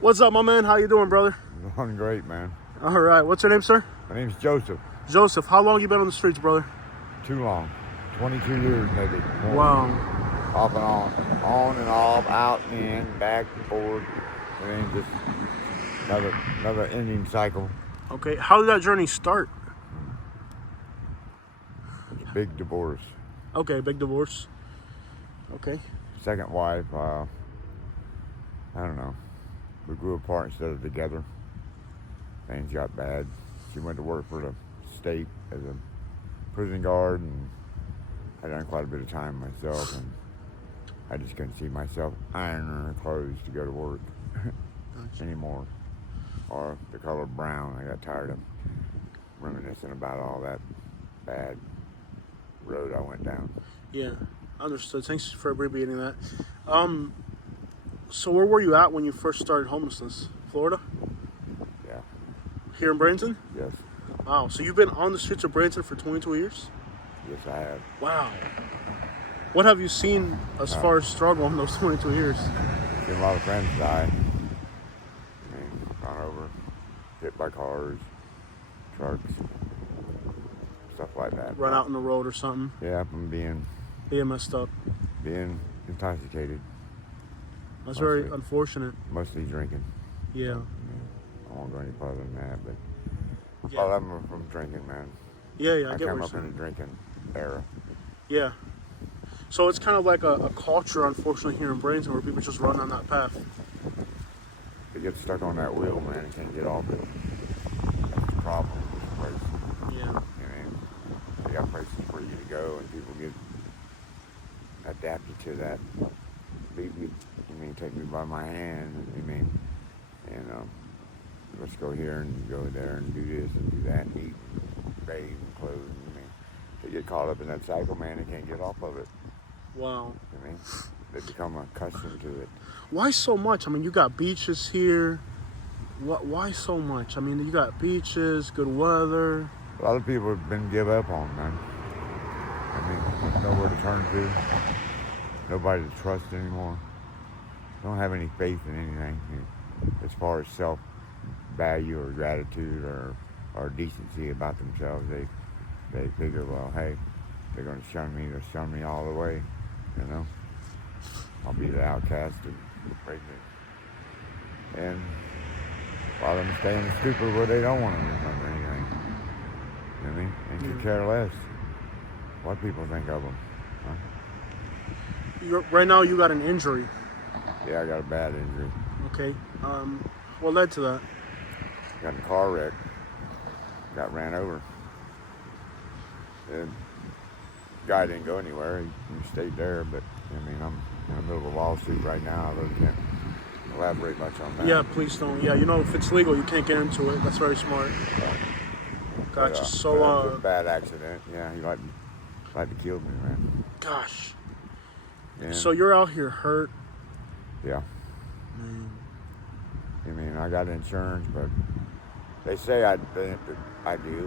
What's up, my man? How you doing, brother? Doing great, man. All right. What's your name, sir? My name's Joseph. Joseph. How long you been on the streets, brother? Too long. 22 years, maybe. Wow. Off and on and off, out and in, back and forth. I mean, just another ending cycle. Okay. How did that journey start? Big divorce. Okay, big divorce. Okay. Second wife, I don't know. We grew apart instead of together. Things got bad. She went to work for the state as a prison guard, and I done quite a bit of time myself, and I just couldn't see myself ironing her clothes to go to work anymore. Or the color brown. I got tired of reminiscing about all that bad road I went down. Yeah, understood. Thanks for abbreviating that. So where were you at when you first started homelessness? Florida? Yeah. Here in Bradenton? Yes. Wow. So you've been on the streets of Bradenton for 22 years? Yes, I have. Wow. What have you seen as far as struggle in those 22 years? Seen a lot of friends die. I mean, gone over, hit by cars, trucks, stuff like that. Run out in the road or something? Yeah, from being messed up. Being intoxicated. That's very unfortunate. Mostly drinking. Yeah. I won't go any further than that, but Yeah. a lot of them are from drinking, man. Yeah, I I get came what up you're in a saying. drinking era. Yeah. So it's kind of like a culture, unfortunately, here in Bradenton where people just run on that path. They get stuck on that wheel, man, and can't get off it. That's the problem with this place. Yeah. I mean, they got places for you to go, and people get adapted to that. Take me by my hand, and let's go here and go there and do this and do that and eat and bathe and clothe. They get caught up in that cycle, man, they can't get off of it. Wow. They become accustomed to it. Why so much? I mean, you got beaches here. Why so much? I mean, you got beaches, good weather. A lot of people have been give up on, man. With nowhere to turn to, nobody to trust anymore. Don't have any faith in anything as far as self-value or gratitude or decency about themselves. They figure, well, hey, they're going to shun me. They'll shun me all the way, I'll be the outcast and break me. And a lot of them stay in the stupor where they don't want to remember anything. And could care less what people think of them. Right now, you got an injury. Yeah, I got a bad injury. Okay. What led to that? Got in a car wreck. Got ran over. The guy didn't go anywhere. He stayed there, but I'm in the middle of a lawsuit right now. I really can't elaborate much on that. Yeah, please don't. Yeah, if it's legal, you can't get into it. That's very smart. Gotcha. But, So, it was a bad accident. Yeah, he tried to kill me, man. Gosh. And, So you're out here hurt. Yeah. Man. I got insurance, but they say I do,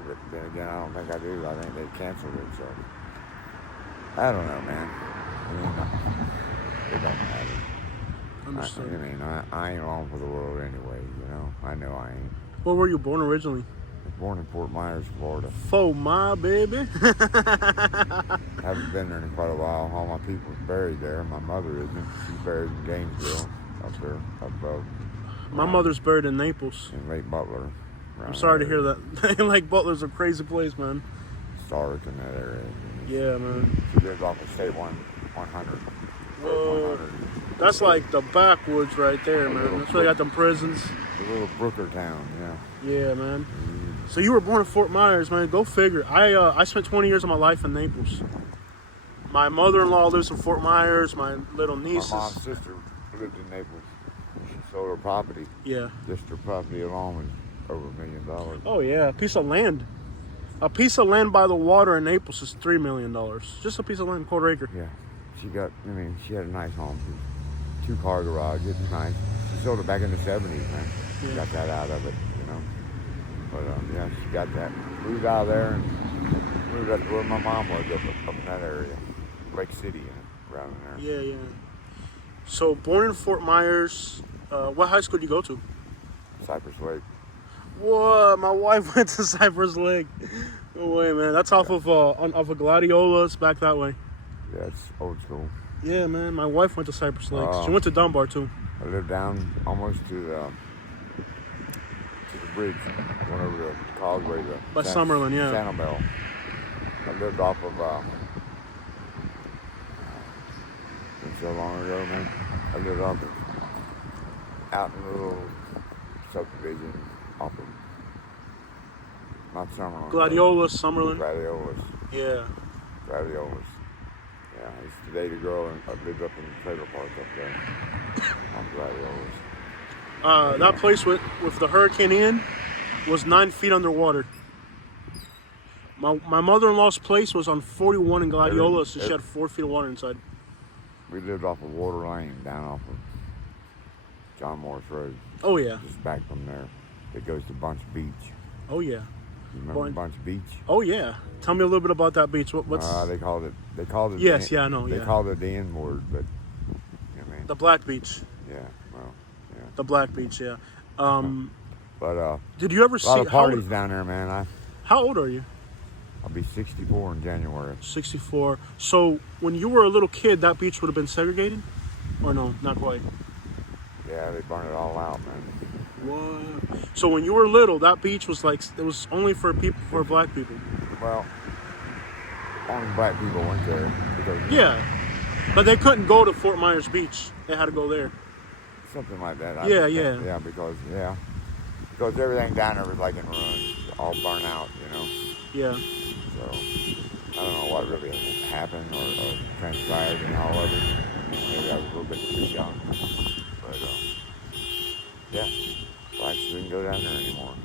but then again, I don't think I do. I think they canceled it, so I don't know, man. It don't matter. Understood. I ain't long for the world anyway, I know I ain't. Where were you born originally? I was born in Fort Myers, Florida. For my baby. Haven't been there in quite a while. All my people's buried there. My mother isn't. She's buried in Gainesville, up there, up above. My mother's buried in Naples. In Lake Butler. I'm sorry to hear that. Lake Butler's a crazy place, man. Stark in that area. Yeah, man. She lives off of State 100. Whoa. 100. That's like the backwoods right there, man. That's where they got them prisons. A little Brooker town, yeah. Yeah, man. So you were born in Fort Myers, man. Go figure. I spent 20 years of my life in Naples. My mother-in-law lives in Fort Myers. My little nieces. My mom's sister lived in Naples. She sold her property. Yeah. Just her property alone was over $1 million. Oh, yeah. A piece of land. A piece of land by the water in Naples is $3 million. Just a piece of land, quarter acre. Yeah. She had a nice home. 2-car garage. It was nice. She sold it back in the 70s, man. Yeah. Got that out of it, But, she got that. Moved out of there and moved up to where my mom was, up in that area. Lake City, around there. Yeah. So, born in Fort Myers, What high school did you go to? Cypress Lake. What? My wife went to Cypress Lake. No way, man. That's off of Gladiolas, back that way. Yeah, it's old school. Yeah, man. My wife went to Cypress Lake. She went to Dunbar too. I lived down almost to the bridge. Went over the causeway to By Summerlin, yeah. Sanibel. I lived off of. Been so long ago, man. I lived out in a little subdivision off of not Summerlin. Gladiolas, Summerlin. Gladiolas. Yeah. Gladiolas. Yeah, I used to date a girl and I lived up in the trailer park up there on Gladiolas. That place with the hurricane in was 9 feet underwater. My mother-in-law's place was on 41 in Gladiola, so she had 4 feet of water inside. We lived off of Water Lane, down off of John Morris Road. Oh yeah. Just back from there. It goes to Bunch Beach. Oh yeah. You remember Bunch Beach? Oh yeah. Tell me a little bit about that beach. What's? They called it. Yes, yeah, I know. They called it the N word, but you know what I mean. The Black Beach. Yeah. Well. Yeah. The Black Beach. Yeah. But did you ever see a lot of parties down there, man? How old are you? I'll be 64 in January. 64. So when you were a little kid, that beach would have been segregated, or no? Not quite. Yeah, they burned it all out, man. What? So when you were little, that beach was like it was only for black people. Well, only black people went there because yeah, but they couldn't go to Fort Myers Beach. They had to go there. Something like that. Yeah. Because everything down there was like in ruins, all burnt out, you know. Yeah. So I don't know what really happened or transpired in all of it. Maybe I was a little bit too young, but yeah, blacks didn't go down there anymore.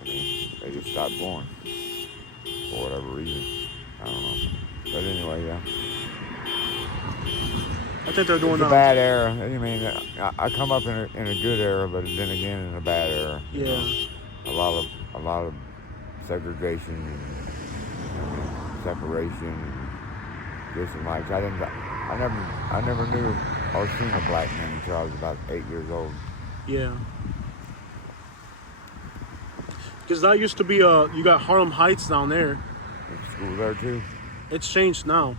I mean, they just stopped going for whatever reason. I don't know. But anyway, yeah. I think they're doing a bad era. I mean, I come up in a good era, but then again in a bad era. Yeah. You know? A lot of segregation and separation and this and like. I never knew or seen a black man until I was about 8 years old. Yeah. Because that used to be you got Harlem Heights down there. School there too. It's changed now.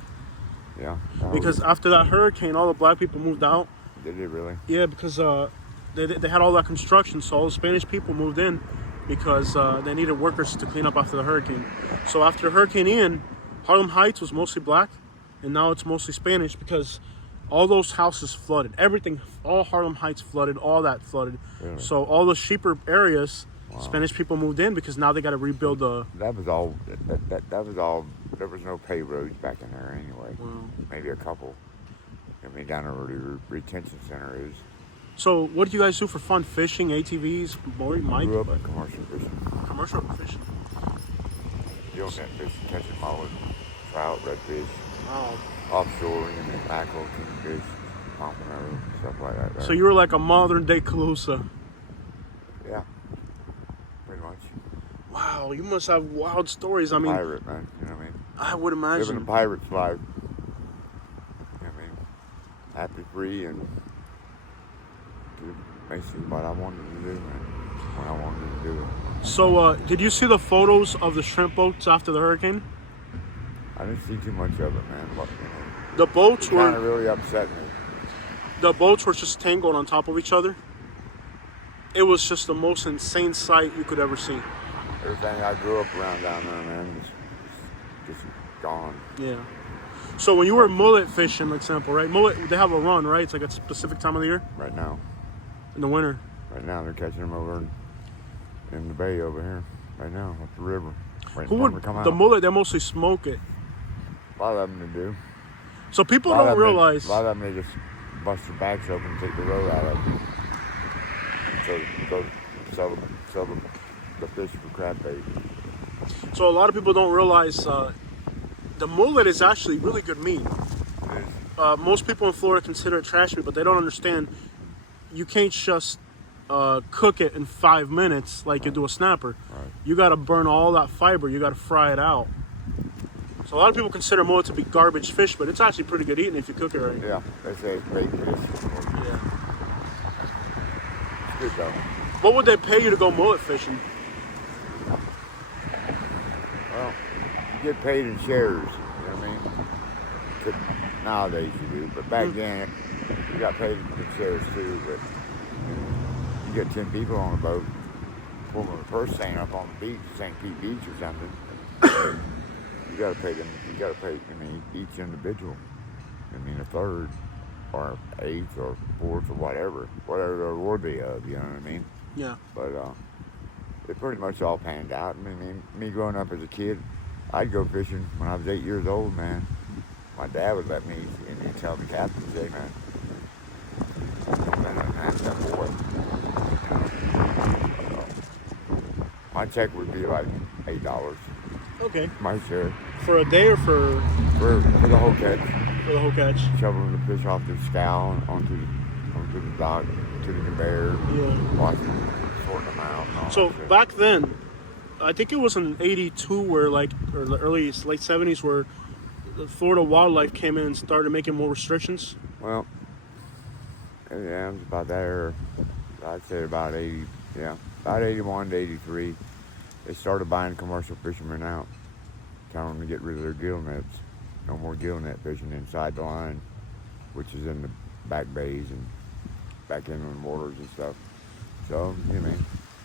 Yeah. Because after that hurricane, all the black people moved out. Did they really? Yeah, because they had all that construction, so all the Spanish people moved in because they needed workers to clean up after the hurricane. So after Hurricane Ian, Harlem Heights was mostly black, and now it's mostly Spanish because all those houses flooded. Everything, all Harlem Heights flooded, all that flooded. Really? So all the cheaper areas, wow. Spanish people moved in because now they got to rebuild the... That was all, there was no paved roads back in there anyway. Wow. Maybe a couple. I mean, down where the retention center is. So what do you guys do for fun? Fishing, ATVs, Mike? Grew up in commercial fishing. Commercial fishing. Gill net fishing, catching mullet, trout, redfish. Wow. Offshore, you know, mackerel, kingfish, pompano, stuff like that. There. So you were like a modern day Calusa. Yeah, pretty much. Wow, you must have wild stories. I mean, pirate, man. You know what I mean? I would imagine. Living a pirate's life. You know what I mean? Happy, free, and do basically what I wanted to do, and when I wanted to do it. So, did you see the photos of the shrimp boats after the hurricane? I didn't see too much of it, man. But, you know, the boats were kind of really upset me. The boats were just tangled on top of each other. It was just the most insane sight you could ever see. Everything I grew up around down there, man, was just gone. Yeah. So when you were mullet fishing, for example, right? Mullet, they have a run, right? It's like a specific time of the year. Right now. In the winter. Right now, they're catching them over in the bay over here. Right now, up the river. Who would the mullet? They mostly smoke it. A lot of them they do. So people don't realize. A lot of them they just bust their backs open and take the roe out of them. So go sell the fish for crab bait. So a lot of people don't realize the mullet is actually really good meat. Most people in Florida consider it trash meat, but they don't understand you can't just cook it in 5 minutes like you do a snapper. Right. You got to burn all that fiber. You got to fry it out. So a lot of people consider mullet to be garbage fish, but it's actually pretty good eating if you cook it right. Yeah, they say it's baked fish. Yeah. good though. What would they pay you to go mullet fishing? Well, you get paid in shares. You know what I mean? Nowadays you do, but back then you got paid in shares too. But you get 10 people on a boat, pull them the first thing up on the beach, St. Pete Beach or something. You got to pay them. You got to pay. I mean, each individual. I mean, a third, or eighth, or fourth, or whatever they're worthy of. You know what I mean? Yeah. But it pretty much all panned out. I mean, me growing up as a kid, I'd go fishing when I was 8 years old, man. My dad would let me, and he'd tell the captain, say, man, don't let nothing happen to that boy. You know? My check would be like $8. Okay. My share. For a day or for the whole catch. For the whole catch. Shoveling the fish off the scow onto the dock, to the conveyor. Yeah. Watching them, sorting them out. And all So that shit. back then, I think it was in '82 where or the late '70s where the Florida Wildlife came in and started making more restrictions. Well, yeah, it was about that era. I'd say about 80, yeah, about 81 to 83. They started buying commercial fishermen out, telling them to get rid of their gill nets. No more gill net fishing inside the line, which is in the back bays and back inland waters and stuff. So, you know,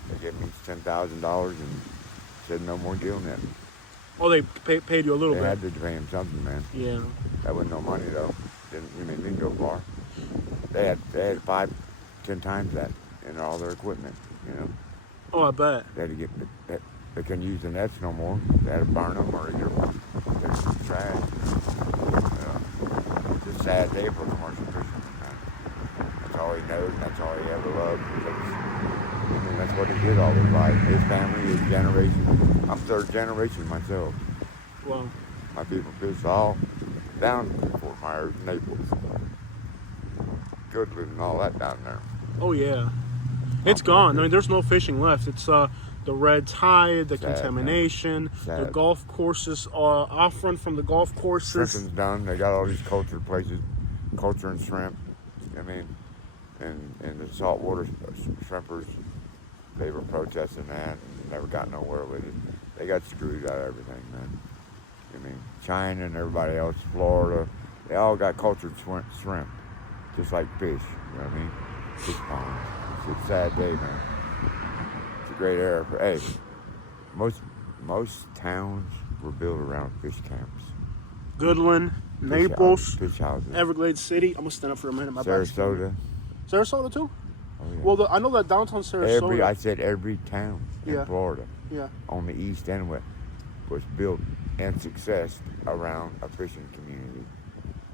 they gave me $10,000 and said no more gill net. Oh, they paid you a little They bit. had to pay him something, man. Yeah. That wasn't no money though. Didn't go far. They had 5-10 times that in all their equipment, you know. Oh, I bet. They had to get they couldn't use the nets no more. They had to burn them or they're trash. It's a sad day for commercial fishermen, man. That's all he knows and that's all he ever loved. That's what he did all his life. His family, his generation. I'm third generation myself. Wow. My people fished all down Fort Myers, Naples, Goodland, and all that down there. Oh yeah. It's gone. I mean, there's no fishing left. It's the red tide, the contamination, the golf courses off run from the golf courses. Shrimping's done. They got all these cultured places, culture and shrimp. I mean, and the saltwater shrimpers, they were protesting that and never got nowhere with it. They got screwed out of everything, man. I mean, China and everybody else, Florida, they all got cultured shrimp, just like fish. You know what I mean? Fish ponds. It's a sad day, man. It's a great era. Hey, most towns were built around fish camps. Goodland, Naples, fish houses. Everglades City. I'm gonna stand up for a minute. My back's Sarasota. Sarasota too? Oh, yeah. Well, I know that downtown Sarasota. I said every town in Florida, on the east and west, was built and success around a fishing community.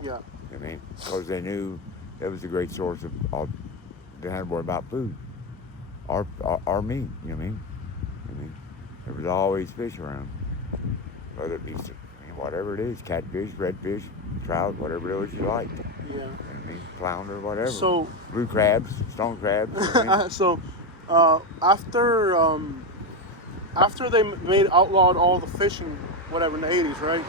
Yeah. I mean, because they knew it was a great source of all. They had to worry about food, our meat. You know what I mean? There was always fish around, whether it be whatever it is, catfish, redfish, trout, whatever it was you like. Yeah. I mean, flounder, whatever. So blue crabs, stone crabs. You know what I mean? So after they outlawed all the fishing, whatever in the '80s, right?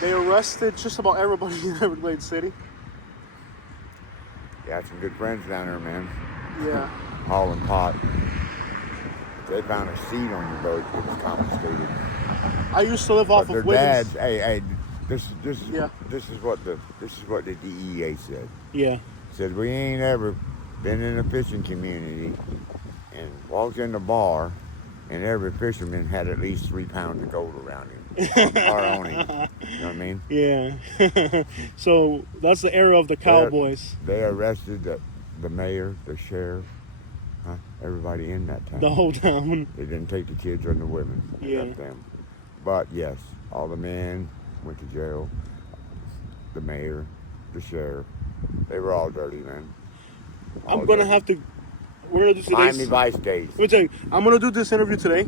They arrested just about everybody in Everglades City. Got some good friends down there, man. Yeah. Hauling pot. They found a seed on your boat that was confiscated. I used to live off But of their Wiggins. dads, hey, this is what the DEA said. Yeah. Said we ain't ever been in a fishing community and walked in the bar and every fisherman had at least 3 pounds of gold around him. Or on him. You know what I mean? Yeah. So that's the era of the cowboys. They arrested the mayor, the sheriff, everybody in that town. The whole town. They didn't take the kids or the women. They left them. But yes, all the men went to jail. The mayor, the sheriff, they were all dirty, man. We're gonna do today's Miami Vice days. Let me tell you, I'm gonna do this interview today.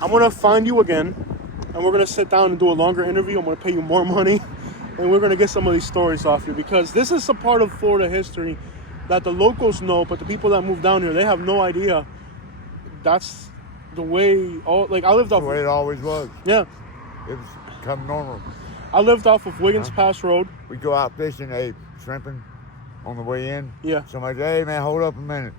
I'm gonna find you again, and we're gonna sit down and do a longer interview. I'm gonna pay you more money, and we're gonna get some of these stories off you because this is a part of Florida history that the locals know, but the people that move down here, they have no idea. That's the way. I lived off. The way it always was. Yeah. It was become normal. I lived off of Wiggins Pass Road. We go out fishing, shrimping on the way in. Yeah. Somebody said, hey man, hold up a minute.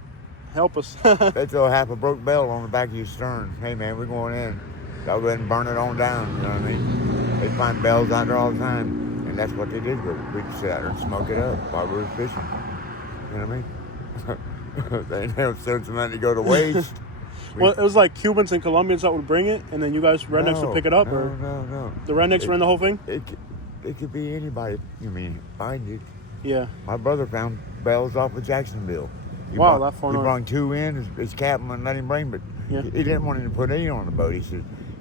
help us. They throw half a broke bell on the back of your stern. Hey man, we're going in. Y'all go ahead and burn it on down. You know what I mean? They find bells out there all the time, and that's what they did. We'd sit out there and smoke it up while we were fishing. You know what I mean? They never send some money to go to waste. Well, it was like Cubans and Colombians that would bring it, and then you guys rednecks would pick it up, no, or no. the rednecks ran the whole thing. It could be anybody. You mean find it? Yeah. My brother found bells off of Jacksonville. He Wow, brought, that far He north. brought 2 in. His captain wouldn't let him bring, but Yeah. he didn't want him to put any on the boat. He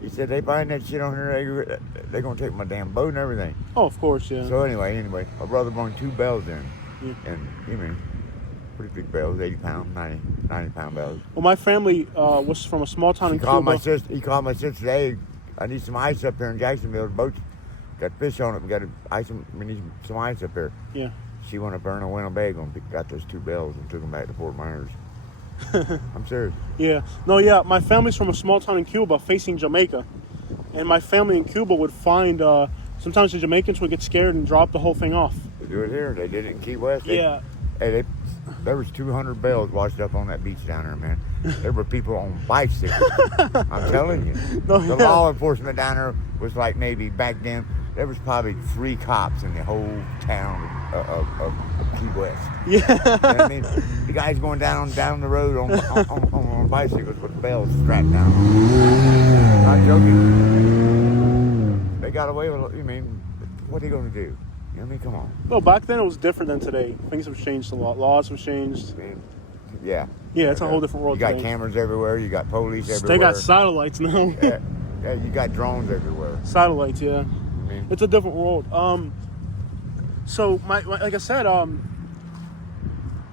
said they find that shit on here, they're gonna take my damn boat and everything. Oh, of course, yeah. So anyway, my brother brought 2 bells in, Yeah. and you mean pretty big bells, 80-pound, 90-pound bells. Well, my family was from a small town in Cuba. He called my sister today. I need some ice up here in Jacksonville. The boat's got fish on it. We need some ice up here. Yeah. She went up there in a Winnebago and got those 2 bells and took them back to Fort Myers. I'm serious. Yeah. No, yeah. My family's from a small town in Cuba facing Jamaica. And my family in Cuba would find, sometimes the Jamaicans would get scared and drop the whole thing off. They do it here. They did it in Key West. Yeah. There was 200 bells washed up on that beach down there, man. There were people on bicycles. I'm telling you. No, The yeah. law enforcement down there was like maybe back then, there was probably 3 cops in the whole town of Key West. Yeah. You know what I mean? The guys going down the road on bicycles with bells strapped down. Not joking. They got away with it. You mean, what are they going to do? You know what I mean? Come on. Well, back then it was different than today. Things have changed a lot. Laws have changed. Man, yeah. Yeah, it's a whole different world You got today. cameras everywhere. You got police everywhere. They got satellites now. Yeah, you got drones everywhere. Satellites, yeah. I mean, It's a different world. So like I said,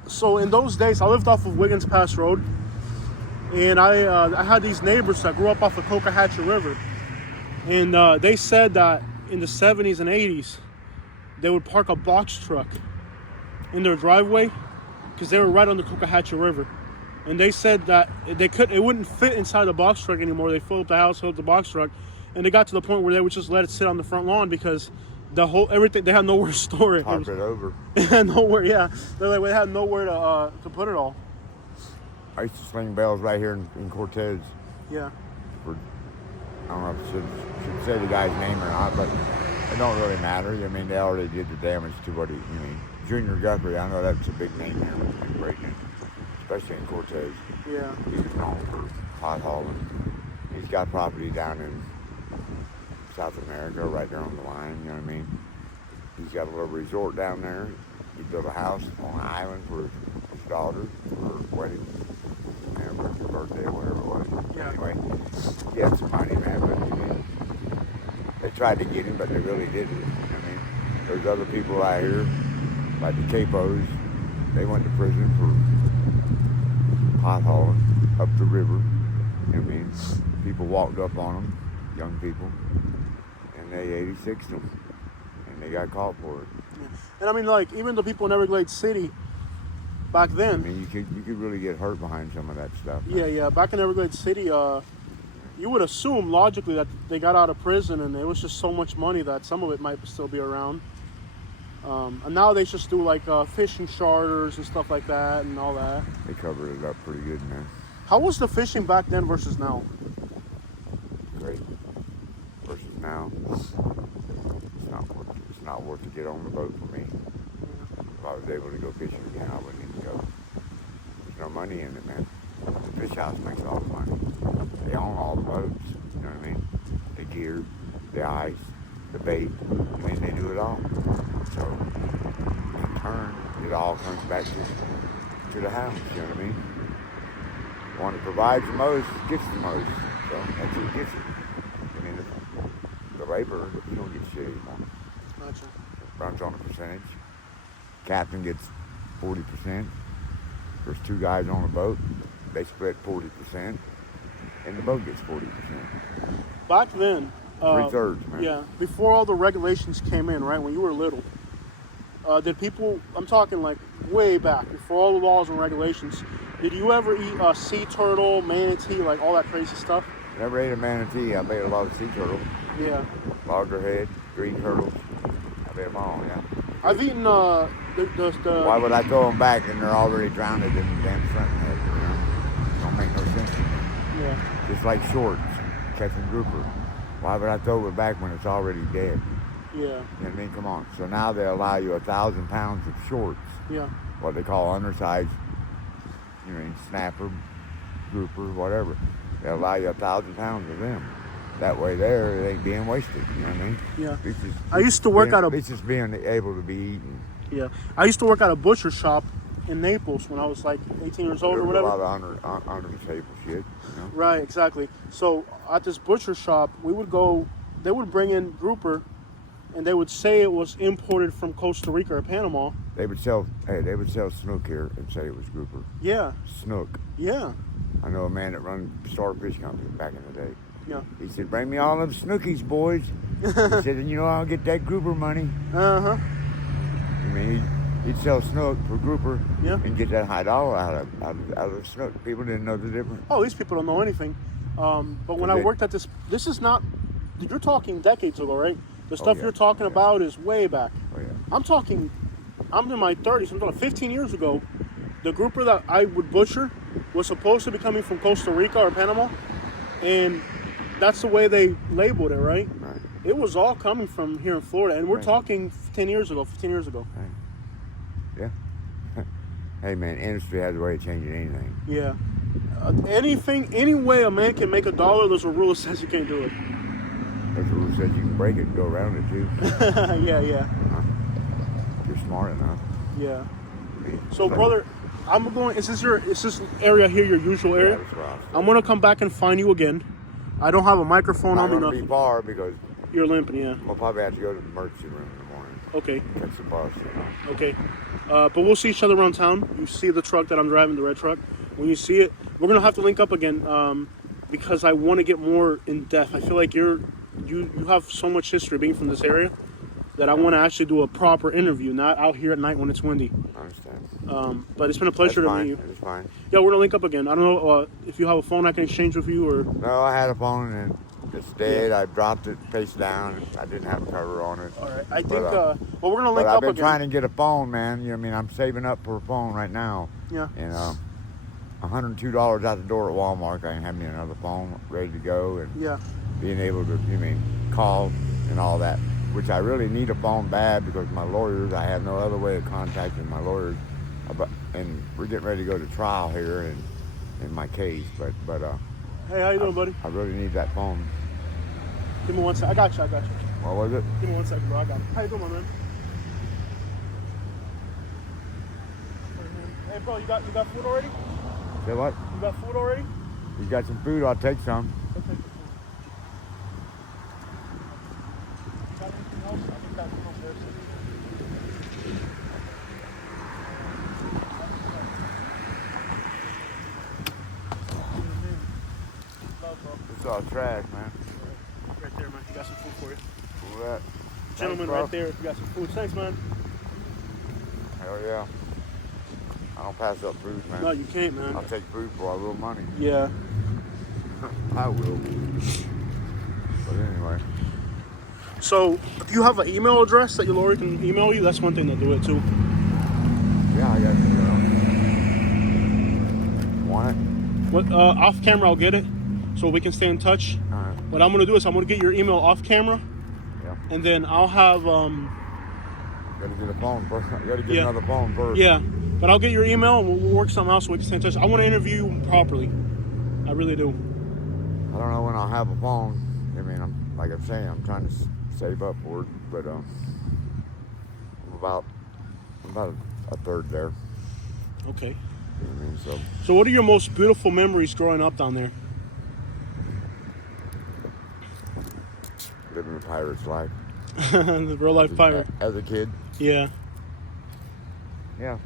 so in those days I lived off of Wiggins Pass Road, and I had these neighbors that grew up off the Cocohatchee River, and they said that in the 70s and 80s they would park a box truck in their driveway because they were right on the Cocohatchee River, and they said that it wouldn't fit inside the box truck anymore. They filled up the house, filled up the box truck, and they got to the point where they would just let it sit on the front lawn because everything they had nowhere to store it. Tarp it over. They had nowhere, yeah. They had nowhere to put it all. I used to sling bells right here in Cortez. Yeah. I don't know if I should say the guy's name or not, but it don't really matter. I mean, they already did the damage to what you mean. Junior Guthrie, I know that's a big name here in breaking, especially in Cortez. Yeah. He's known for pot hauling. He's got property down in South America, right there on the line, you know what I mean? He's got a little resort down there. He built a house on an island for his daughter, for her wedding, and her birthday or whatever it was. Yeah. Anyway, he had some money, man, but I mean, they tried to get him, but they really didn't. I mean, there's other people out here, like the Capos, they went to prison for pot hauling up the river. You know what I mean? People walked up on them, young people, and they 86'd them, and they got caught for it. And I mean, like, even the people in Everglades City back I then. mean, you could really get hurt behind some of that stuff. Yeah. Back in Everglades City, you would assume logically that they got out of prison and it was just so much money that some of it might still be around. And now they just do like fishing charters and stuff like that and all that. They covered it up pretty good, man. How was the fishing back then versus now? Great. Versus now, it's not worth to get on the boat for me. If I was able to go fishing again, I wouldn't even go. There's no money in it, man. The fish house makes all the money. They own all the boats, you know what I mean? The gear, the ice, the bait. I mean, they do it all. So, in turn, it all comes back to the house, you know what I mean? The one that provides the most gets the most. So, that's who gets it. I mean, the laborer, you don't get shit anymore. Gotcha. Runs on a percentage. Captain gets 40%. There's 2 guys on a boat. They split 40%. And the boat gets 40%. Back then, 3/3, man. yeah, before all the regulations came in, right, when you were little, did people, I'm talking like way back, before all the laws and regulations, did you ever eat sea turtle, manatee, like all that crazy stuff? Never ate a manatee. I ate a lot of sea turtle. Yeah. Loggerhead, green turtles. I ate them all, yeah. I've eaten the Why would I throw them back and they're already drowned in the damn shrimp net, you know? just like shorts, catching grouper. Why would I throw it back when it's already dead? Yeah. You know what I mean? Come on. So now they allow you 1,000 pounds of shorts. Yeah. What they call undersized, snapper, grouper, whatever. They allow you 1,000 pounds of them. That way there, it ain't being wasted. You know what I mean? Yeah. It's just, I used to work it's just being able to be eaten. Yeah. I used to work at a butcher shop in Naples when I was like 18 years old or whatever. A lot of under the table shit. Right, exactly. So at this butcher shop, we would go, they would bring in grouper and they would say it was imported from Costa Rica or Panama. They would sell snook here and say it was grouper. Yeah. Snook. Yeah. I know a man that run Star Fish Company back in the day. Yeah. He said, bring me all them snookies, boys. He said, and I'll get that grouper money. Uh-huh. I mean, he'd sell snook for grouper and get that high dollar out of snook. People didn't know the difference. Oh, these people don't know anything. But when I worked at this is not, you're talking decades ago, right? The stuff you're talking about is way back. Oh, yeah. I'm in my 30s, I'm talking 15 years ago. The grouper that I would butcher was supposed to be coming from Costa Rica or Panama. And that's the way they labeled it, right? Right. It was all coming from here in Florida. And we're talking 15 years ago. Right. Yeah. Hey, man, industry has a way of changing anything. Yeah. Any way a man can make a dollar, there's a rule that says you can't do it. There's a rule that says you can break it and go around it, too. Yeah. If you're smart enough. Yeah. So, brother, is this area here your usual area? Yeah, that's where I'm going to come back and find you again. I don't have a microphone on me. I'm not going to be far because you're limping, yeah. I'll probably have to go to the emergency room in the morning. Okay. Catch the bus, Okay. But we'll see each other around town. You see the truck that I'm driving, the red truck. When you see it, we're going to have to link up again because I want to get more in depth. I feel like you have so much history being from this area that I want to actually do a proper interview, not out here at night when it's windy. I understand. But it's been a pleasure to meet you. It's fine. Yeah, we're going to link up again. I don't know if you have a phone I can exchange with you or... No, I had a phone and it's dead. I dropped it face down. I didn't have a cover on it. All right. I think, well, we're going to link up again. I've been trying to get a phone, man. I'm saving up for a phone right now. Yeah. And $102 out the door at Walmart. I can have me another phone ready to go and being able to, call and all that. Which I really need a phone bad because my lawyers, I have no other way of contacting my lawyers. And we're getting ready to go to trial here in my case. But hey, how you doing, buddy? I really need that phone. Give me 1 second. I got you. What was it? Give me 1 second, bro. I got it. How you doing, my man? Hey, bro, you got food already? Say what? You got food already? You got some food? I'll take some. Okay. Got anything else? I think that's enough there, It's all trash, man. Right there, man. You got some food for you. All right. Gentleman, thanks, right there. You got some food. Thanks, man. Hell yeah. I don't pass up food, man. No, you can't, man. I'll take food for a little money. Yeah. I will. But anyway. So, do you have an email address that your lawyer can email you? That's one thing to do it too. Yeah, I got it. Want it? What? Off camera, I'll get it, so we can stay in touch. All right. What I'm gonna do is I'm gonna get your email off camera, and then I'll have Gotta get a phone first. I gotta get another phone first. Yeah, but I'll get your email and we'll work something else so we can stay in touch. I want to interview you properly. I really do. I don't know when I'll have a phone. I'm saying, I'm trying to save up for it, but I'm about a third there. Okay. You know what I mean? So what are your most beautiful memories growing up down there? Living a pirate's life. The real life pirate. As a kid. Yeah. Yeah.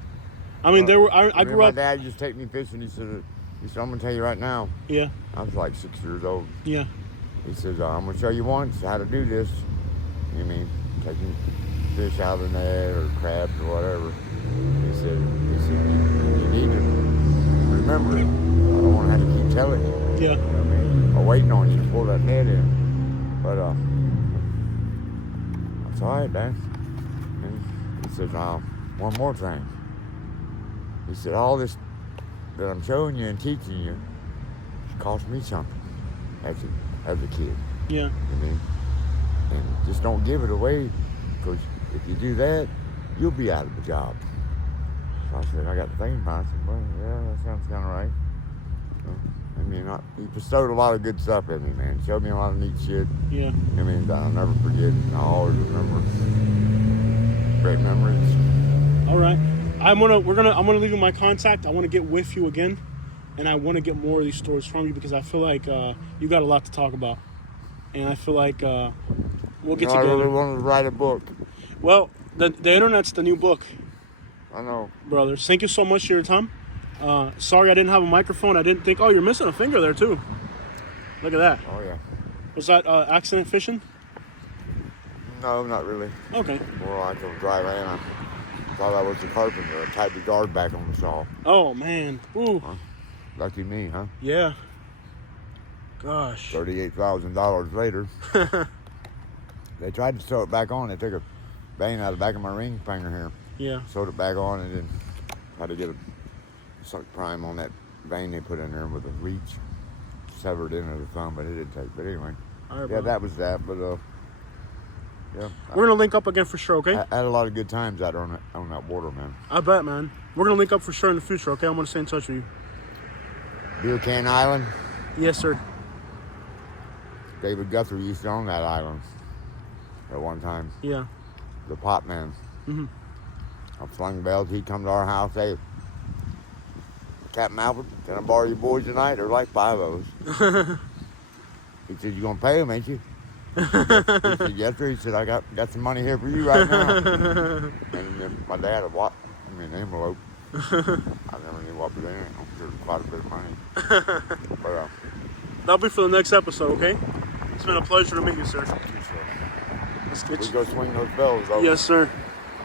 I mean, I grew up. My dad used to take me fishing. He said, I'm gonna tell you right now. Yeah. I was like 6 years old. Yeah. He says, I'm gonna show you once how to do this. You mean taking fish out of the net or crabs or whatever. He said, you need to remember it. I don't want to have to keep telling you. Yeah. You know what I mean? I'm waiting on you to pull that net in. But that's all right, Dad. And he says, one more thing. He said, all this that I'm showing you and teaching you cost me something. as a kid. Yeah. I mean, and just don't give it away, because if you do that, you'll be out of a job. So I said, I got to think about it. I said, well, yeah, that sounds kind of right. So, I mean, he bestowed a lot of good stuff in me, man. Showed me a lot of neat shit. Yeah. I mean, I'll never forget. I'll always remember. Great memories. All right. I'm gonna leave you my contact. I want to get with you again, and I want to get more of these stories from you, because I feel like you got a lot to talk about, and I feel like we'll get together. I really wanted to write a book. Well, the internet's the new book. I know. Brothers, thank you so much for your time. Sorry I didn't have a microphone. I didn't think. Oh, you're missing a finger there too. Look at that. Oh yeah. Was that accident fishing? No, not really. Okay. More like a dry land. I thought I was a carpenter. I tied the guard back on the saw. Oh man. Ooh. Huh? Lucky me, huh? Yeah. Gosh. $38,000 later. They tried to sew it back on. They took a vein out of the back of my ring finger here. Yeah. Sewed it back on, and then had to get a suck prime on that vein they put in there with a reach. Severed into the thumb, but it didn't take. But anyway. All right, yeah, brother. that was that. But yeah. We're gonna link up again for sure, okay? I had a lot of good times out on that water, man. I bet, man. We're gonna link up for sure in the future, okay? I'm gonna stay in touch with you. Beer Can Island. Yes, sir. David Guthrie used to own that island at one time. Yeah. The pot man. Mm-hmm. I flung bells. He'd come to our house. Hey, Captain Alfred, can I borrow your boys tonight? There's like 5 of us. He said, you gonna pay them, ain't you? He said, yes, sir. He said, I got some money here for you right now. And then my dad had an envelope. I never knew what was in it. I'm sure it was quite a bit of money. But, that'll be for the next episode, okay? It's been a pleasure to meet you, sir. Let's we get go swing those bells over. Yes, sir.